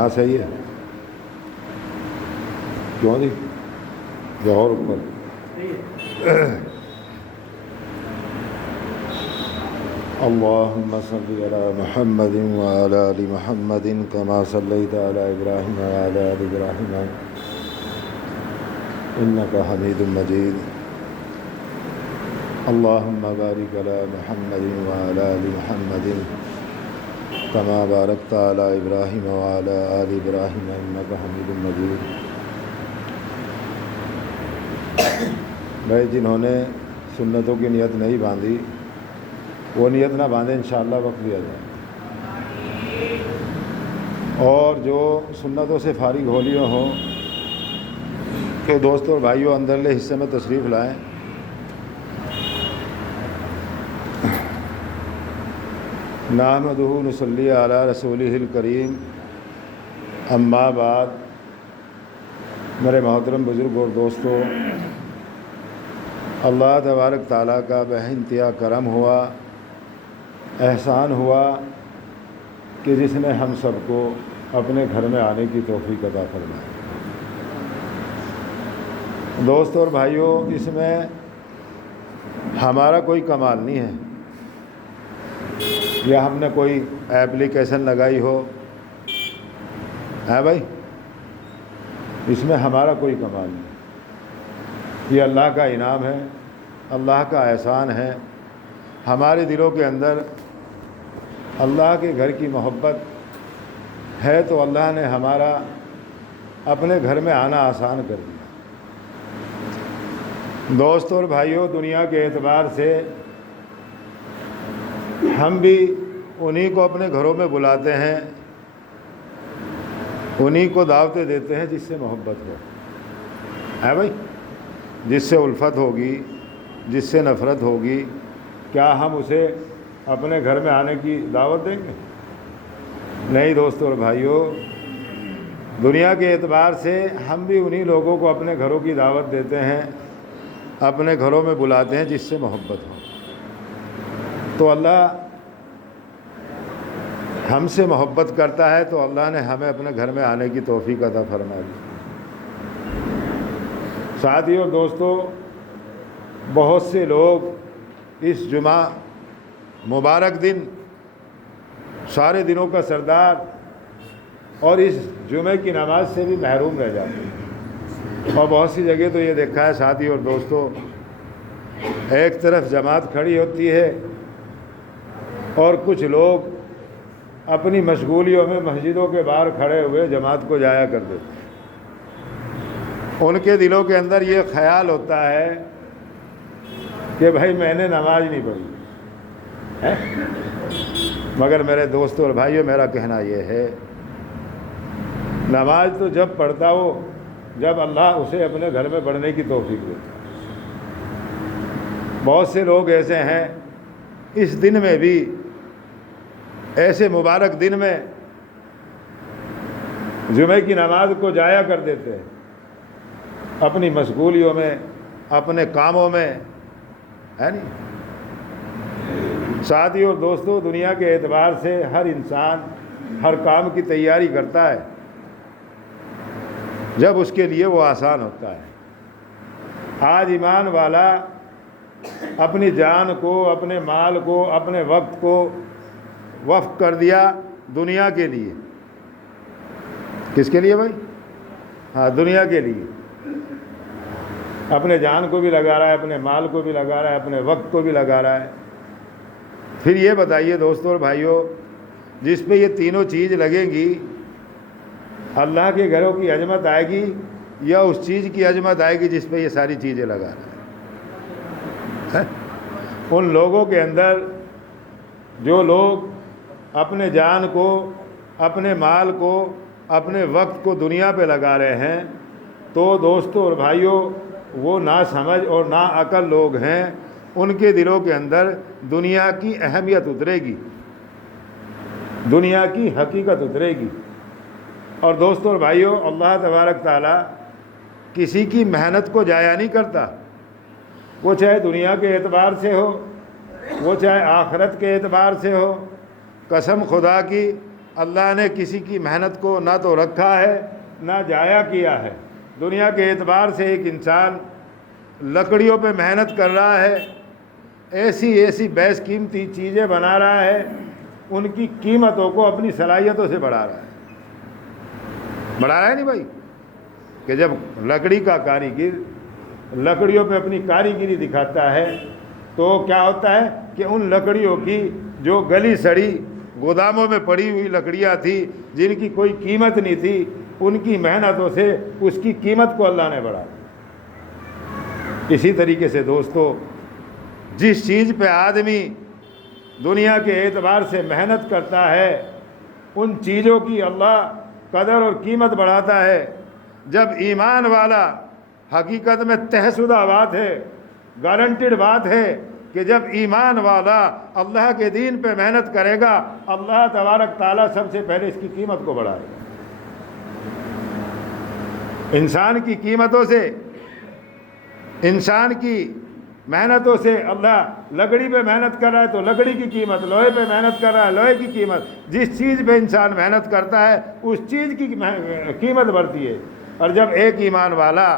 یہاں صحیح ہے کیوں نہیں یا اور اوپر اللهم صل على محمد وعلى آل محمد كما صليت على إبراهيم وعلى آل إبراهيم إنك حميد مجيد اللهم بارك على محمد وعلى آل محمد كما باركت على إبراهيم وعلى آل إبراهيم إنك حميد مجيد۔ بھائی جنہوں نے سنتوں کی نیت نہیں باندھی وہ نیت نہ باندھیں، انشاءاللہ وقت دیا جائے، اور جو سنتوں سے فارغ ہو لیے ہوں کہ دوستوں اور بھائیوں اندرلے حصے میں تشریف لائیں۔ نحمدہ نصلی علی رسولہ الکریم، اما بعد، میرے محترم بزرگ اور دوستوں، اللہ تبارک تعالیٰ کا بے انتہا کرم ہوا، احسان ہوا کہ جس نے ہم سب کو اپنے گھر میں آنے کی توفیق عطا فرمائی۔ دوستوں اور بھائیوں، اس میں ہمارا کوئی کمال نہیں ہے یا ہم نے کوئی ایپلیکیشن لگائی ہو، ہے بھائی، اس میں ہمارا کوئی کمال نہیں، یہ اللہ کا انعام ہے، اللہ کا احسان ہے۔ ہمارے دلوں کے اندر اللہ کے گھر کی محبت ہے تو اللہ نے ہمارا اپنے گھر میں آنا آسان کر دیا۔ دوستوں اور بھائیوں، دنیا کے اعتبار سے ہم بھی انہی کو اپنے گھروں میں بلاتے ہیں، انہی کو دعوتیں دیتے ہیں جس سے محبت ہو، ہے بھائی، جس سے الفت ہوگی، جس سے نفرت ہوگی، کیا ہم اسے اپنے گھر میں آنے کی دعوت دیں گے؟ نہیں دوستوں اور بھائیوں، دنیا کے اعتبار سے ہم بھی انہی لوگوں کو اپنے گھروں کی دعوت دیتے ہیں، اپنے گھروں میں بلاتے ہیں جس سے محبت ہو۔ تو اللہ ہم سے محبت کرتا ہے تو اللہ نے ہمیں اپنے گھر میں آنے کی توفیق عطا فرما دی۔ ساتھیو اور دوستو، بہت سے لوگ اس جمعہ مبارک دن، سارے دنوں کا سردار، اور اس جمعے کی نماز سے بھی محروم رہ جاتے ہیں، اور بہت سی جگہ تو یہ دیکھا ہے ساتھیو اور دوستو، ایک طرف جماعت کھڑی ہوتی ہے اور کچھ لوگ اپنی مشغولیوں میں مسجدوں کے باہر کھڑے ہوئے جماعت کو ضائع کر دیتے ہیں۔ ان کے دلوں کے اندر یہ خیال ہوتا ہے کہ بھائی میں نے نماز نہیں پڑھی، مگر میرے دوستوں اور بھائیوں، میرا کہنا یہ ہے، نماز تو جب پڑھتا ہو جب اللہ اسے اپنے گھر میں پڑھنے کی توفیق دیتا۔ بہت سے لوگ ایسے ہیں اس دن میں بھی، ایسے مبارک دن میں جمعے کی نماز کو ضائع کر دیتے ہیں اپنی مشغولیوں میں، اپنے کاموں میں، ہے نہیں؟ ساتھیو اور دوستو، دنیا کے اعتبار سے ہر انسان ہر کام کی تیاری کرتا ہے جب اس کے لیے وہ آسان ہوتا ہے۔ آج ایمان والا اپنی جان کو، اپنے مال کو، اپنے وقت کو وقف کر دیا دنیا کے لیے۔ کس کے لیے بھائی؟ ہاں، دنیا کے لیے۔ اپنے جان کو بھی لگا رہا ہے، اپنے مال کو بھی لگا رہا ہے، اپنے وقت کو بھی لگا رہا ہے۔ پھر یہ بتائیے دوستوں اور بھائیوں، جس پہ یہ تینوں چیز لگیں گی، اللہ کے گھروں کی عظمت آئے گی یا اس چیز کی عظمت آئے گی جس پہ یہ ساری چیزیں لگا رہا ہے؟ ان لوگوں کے اندر جو لوگ اپنے جان کو، اپنے مال کو، اپنے وقت کو دنیا پہ لگا رہے ہیں، تو دوستوں اور بھائیوں، وہ ناسمجھ اور ناعقل لوگ ہیں، ان کے دلوں کے اندر دنیا کی اہمیت اترے گی، دنیا کی حقیقت اترے گی۔ اور دوستوں اور بھائیوں، اللہ تبارک تعالیٰ کسی کی محنت کو ضائع نہیں کرتا، وہ چاہے دنیا کے اعتبار سے ہو، وہ چاہے آخرت کے اعتبار سے ہو۔ قسم خدا کی، اللہ نے کسی کی محنت کو نہ تو رکھا ہے نہ ضائع کیا ہے۔ دنیا کے اعتبار سے ایک انسان لکڑیوں پہ محنت کر رہا ہے، ایسی ایسی بیش قیمتی چیزیں بنا رہا ہے، ان کی قیمتوں کو اپنی صلاحیتوں سے بڑھا رہا ہے نہیں بھائی، کہ جب لکڑی کا کاریگر لکڑیوں پہ اپنی کاریگری دکھاتا ہے تو کیا ہوتا ہے کہ ان لکڑیوں کی جو گلی سڑی گوداموں میں پڑی ہوئی لکڑیاں تھیں جن کی کوئی قیمت نہیں تھی، ان کی محنتوں سے اس کی قیمت کو اللہ نے بڑھایا۔ اسی طریقے سے دوستو، جس چیز پہ آدمی دنیا کے اعتبار سے محنت کرتا ہے ان چیزوں کی اللہ قدر اور قیمت بڑھاتا ہے۔ جب ایمان والا، حقیقت میں طے شدہ بات ہے، گارنٹیڈ بات ہے کہ جب ایمان والا اللہ کے دین پہ محنت کرے گا، اللہ تبارک تعالیٰ سب سے پہلے اس کی قیمت کو بڑھائے گا۔ انسان کی قیمتوں سے، انسان کی محنتوں سے، اللہ لکڑی پہ محنت کر رہا ہے تو لکڑی کی قیمت، لوہے پہ محنت کر رہا ہے لوہے کی قیمت، جس چیز پہ انسان محنت کرتا ہے اس چیز کی قیمت بڑھتی ہے۔ اور جب ایک ایمان والا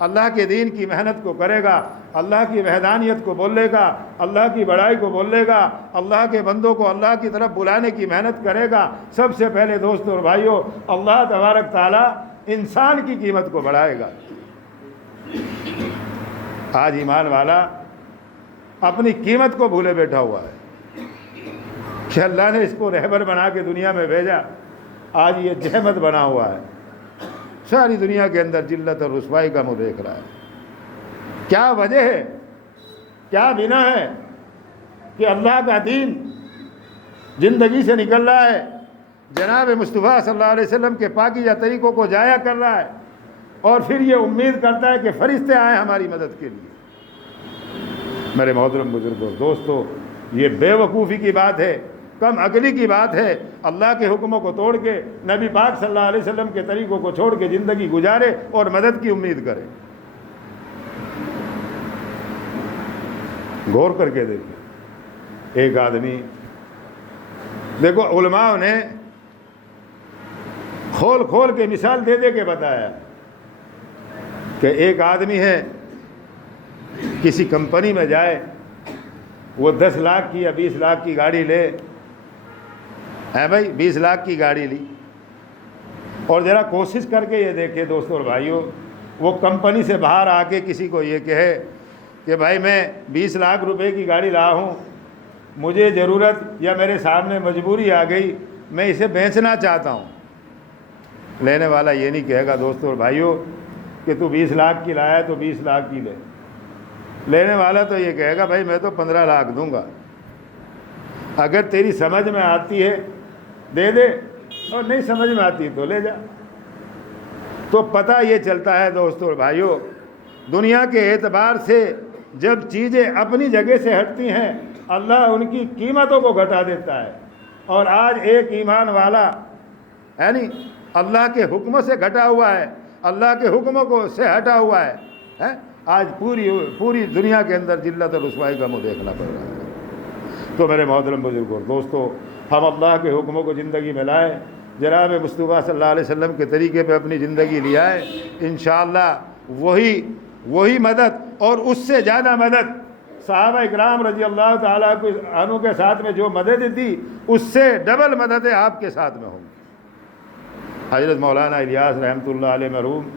اللہ کے دین کی محنت کو کرے گا، اللہ کی وحدانیت کو بولے گا، اللہ کی بڑائی کو بولے گا، اللہ کے بندوں کو اللہ کی طرف بلانے کی محنت کرے گا، سب سے پہلے دوستو اور بھائیوں اللہ تبارک تعالیٰ انسان کی قیمت کو بڑھائے گا۔ آج ایمان والا اپنی قیمت کو بھولے بیٹھا ہوا ہے کہ اللہ نے اس کو رہبر بنا کے دنیا میں بھیجا، آج یہ جہمت بنا ہوا ہے، ساری دنیا کے اندر ذلت اور رسوائی کا منہ دیکھ رہا ہے۔ کیا وجہ ہے، کیا بنا ہے کہ اللہ کا دین زندگی سے نکل رہا ہے، جناب مصطفیٰ صلی اللہ علیہ وسلم کے پاکیزہ طریقوں کو ضائع کر رہا ہے، اور پھر یہ امید کرتا ہے کہ فرشتے آئیں ہماری مدد کے لیے۔ میرے محترم بزرگوں، دوستو، یہ بے وقوفی کی بات ہے، کم عقلی کی بات ہے۔ اللہ کے حکموں کو توڑ کے، نبی پاک صلی اللہ علیہ وسلم کے طریقوں کو چھوڑ کے زندگی گزارے اور مدد کی امید کرے۔ غور کر کے دیکھیں، ایک آدمی، دیکھو علماء نے کھول کھول کے مثال دے دے کے بتایا کہ ایک آدمی ہے، کسی کمپنی میں جائے، وہ 10 لاکھ کی یا 20 لاکھ کی گاڑی لے، ہے بھائی 20 لاکھ کی گاڑی لی، اور ذرا کوشش کر کے یہ دیکھے دوستوں اور بھائیوں، وہ کمپنی سے باہر آ کے کسی کو یہ کہے کہ بھائی میں 20 لاکھ روپے کی گاڑی لایا ہوں، مجھے ضرورت یا میرے سامنے مجبوری آ گئی، میں اسے بیچنا چاہتا ہوں۔ لینے والا یہ نہیں کہے گا دوستوں اور بھائیوں کہ تو 20 لاکھ کی لایا ہے تو 20 لاکھ کی لے، لینے والا تو یہ کہے گا بھائی میں تو 15 لاکھ دوں گا، اگر تیری سمجھ میں آتی ہے دے دے، اور نہیں سمجھ میں آتی تو لے جا۔ تو پتہ یہ چلتا ہے دوستوں اور بھائیوں، دنیا کے اعتبار سے جب چیزیں اپنی جگہ سے ہٹتی ہیں اللہ ان کی قیمتوں کو گھٹا دیتا ہے۔ اور آج ایک ایمان والا یعنی اللہ کے حکموں سے گھٹا ہوا ہے، اللہ کے حکموں کو سے ہٹا ہوا ہے، آج پوری دنیا کے اندر ذلت اور رسوائی کا منہ دیکھنا پڑ رہا ہے۔ تو میرے محترم بزرگوں، دوستو، ہم اللہ کے حکموں کو زندگی میں لائیں، جناب مصطفیٰ صلی اللہ علیہ وسلم کے طریقے پہ اپنی زندگی لے آئے، انشاءاللہ وہی مدد اور اس سے زیادہ مدد صحابہ اکرام رضی اللہ تعالیٰ عنہ کے ساتھ میں جو مدد تھی اس سے ڈبل مددیں آپ کے ساتھ میں ہوں گی۔ حضرت مولانا الیاس رحمۃ اللہ علیہ مرحوم،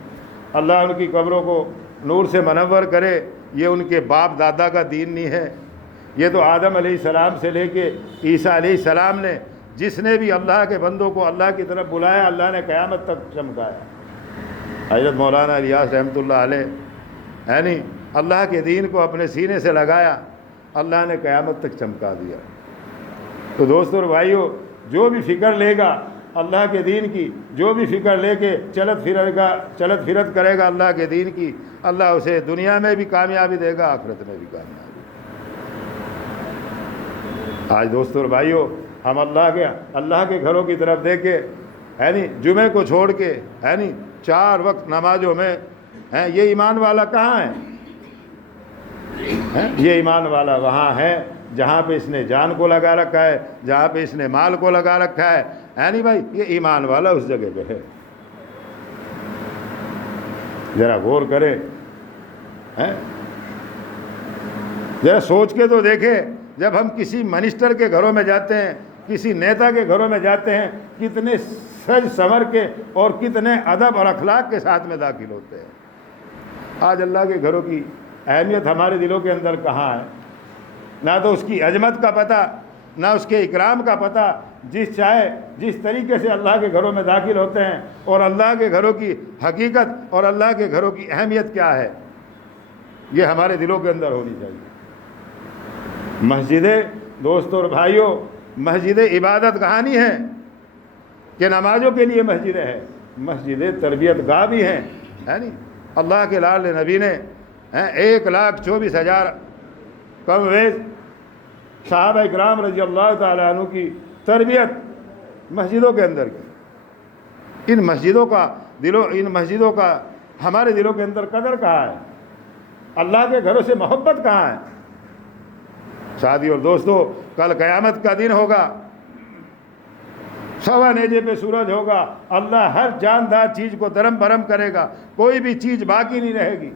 اللہ ان کی قبروں کو نور سے منور کرے، یہ ان کے باپ دادا کا دین نہیں ہے، یہ تو آدم علیہ السلام سے لے کے عیسیٰ علیہ السلام نے جس نے بھی اللہ کے بندوں کو اللہ کی طرف بلایا اللہ نے قیامت تک چمکایا۔ حضرت مولانا الیاس رحمۃ اللہ علیہ یعنی اللہ کے دین کو اپنے سینے سے لگایا، اللہ نے قیامت تک چمکا دیا۔ تو دوستوں اور بھائیوں، جو بھی فکر لے گا اللہ کے دین کی، جو بھی فکر لے کے چلت پھرت کرے گا اللہ کے دین کی، اللہ اسے دنیا میں بھی کامیابی دے گا، آخرت میں بھی کامیابی۔ آج دوستوں اور بھائیوں، ہم اللہ کے گھروں کی طرف دیکھے، یعنی جمعے کو چھوڑ کے، یعنی 4 وقت نمازوں میں یہ ایمان والا کہاں ہے؟ یہ ایمان والا وہاں ہے جہاں پہ اس نے جان کو لگا رکھا ہے، جہاں پہ اس نے مال کو لگا رکھا ہے، ہے نہیں بھائی، یہ ایمان والا اس جگہ پہ ہے۔ ذرا غور کرے، ذرا سوچ کے تو دیکھے، جب ہم کسی منسٹر کے گھروں میں جاتے ہیں، کسی نیتا کے گھروں میں جاتے ہیں، کتنے سج سنور کے اور کتنے ادب اور اخلاق کے ساتھ میں داخل ہوتے ہیں۔ آج اللہ کے گھروں کی اہمیت ہمارے دلوں کے اندر کہاں ہے؟ نہ تو اس کی عظمت کا پتہ، نہ اس کے اکرام کا پتہ۔ جس طریقے سے اللہ کے گھروں میں داخل ہوتے ہیں اور اللہ کے گھروں کی حقیقت اور اللہ کے گھروں کی اہمیت کیا ہے، یہ ہمارے دلوں کے اندر ہونی چاہیے۔ مسجدیں دوستوں اور بھائیوں، مسجدیں عبادت گاہ نہیں ہیں کہ نمازوں کے لیے مسجدیں ہیں، مسجدیں تربیت گاہ بھی ہیں، ہے نہیں؟ اللہ کے لال نبی نے 1,24,000 کم ویز صحابہ اکرام رضی اللہ تعالیٰ عنہ کی تربیت مسجدوں کے اندر کی۔ ان مسجدوں کا ہمارے دلوں کے اندر قدر کہاں ہے؟ اللہ کے گھروں سے محبت کہاں ہے؟ ساتھی اور دوستو، کل قیامت کا دن ہوگا، سوا نیزے پہ سورج ہوگا، اللہ ہر جاندار چیز کو درم برم کرے گا، کوئی بھی چیز باقی نہیں رہے گی،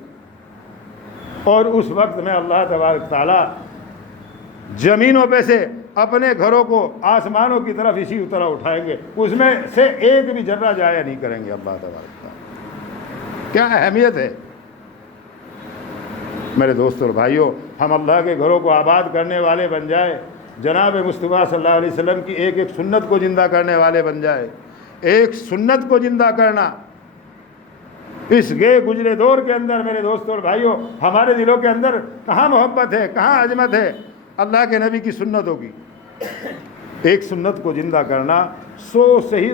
اور اس وقت میں اللہ تبارک تعالیٰ زمینوں پہ سے اپنے گھروں کو آسمانوں کی طرف اسی طرح اٹھائیں گے، اس میں سے ایک بھی ذرہ جایا نہیں کریں گے اللہ تبارک تعالیٰ۔ کیا اہمیت ہے میرے دوستوں اور بھائیوں، ہم اللہ کے گھروں کو آباد کرنے والے بن جائے، جناب مصطفیٰ صلی اللہ علیہ وسلم کی ایک سنت کو زندہ کرنے والے بن جائے۔ ایک سنت کو زندہ کرنا اس گئے گزرے دور کے اندر میرے دوستوں اور بھائیوں، ہمارے دلوں کے اندر کہاں محبت ہے، کہاں عظمت ہے اللہ کے نبی کی سنتوں کی۔ ایک سنت کو زندہ کرنا 100 سے ہی